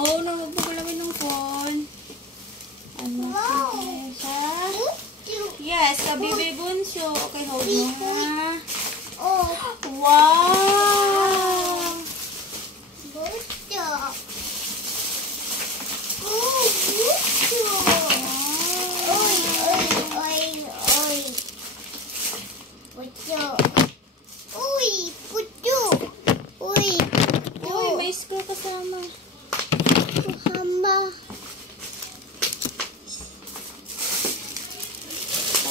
Oh, nagpapalamin ng phone. Ano siya? Yes, kabibi bunso. Okay, hold mo ha. Wow! Bunso. Uy, may screw kasama.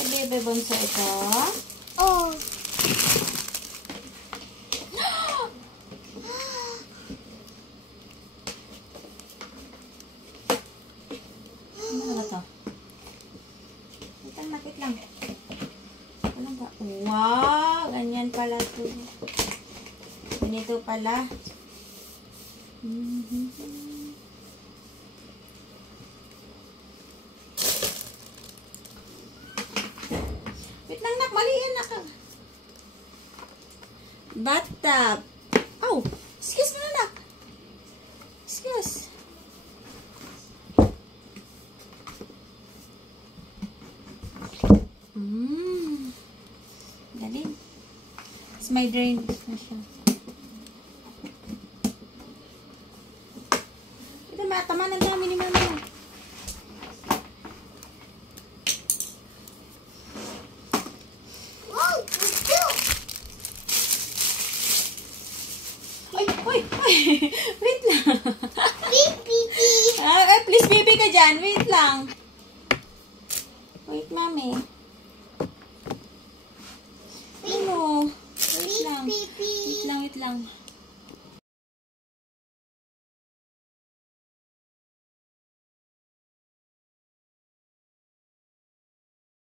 Bebe bunso ito. Ano ba ito? Nakit lang. Ano ba? Wow! Ganyan pala ito. Ganito pala. Wait lang, nak. Maliin, nak. Bathtub. Oh! Excuse me, nak. Excuse. Galing. It's my drain na siya. Ito, matama ng dami ni mama. Uy! Wait lang. Please, baby ka dyan. Wait lang. Wait, mami. Ano? Wait lang. Wait lang.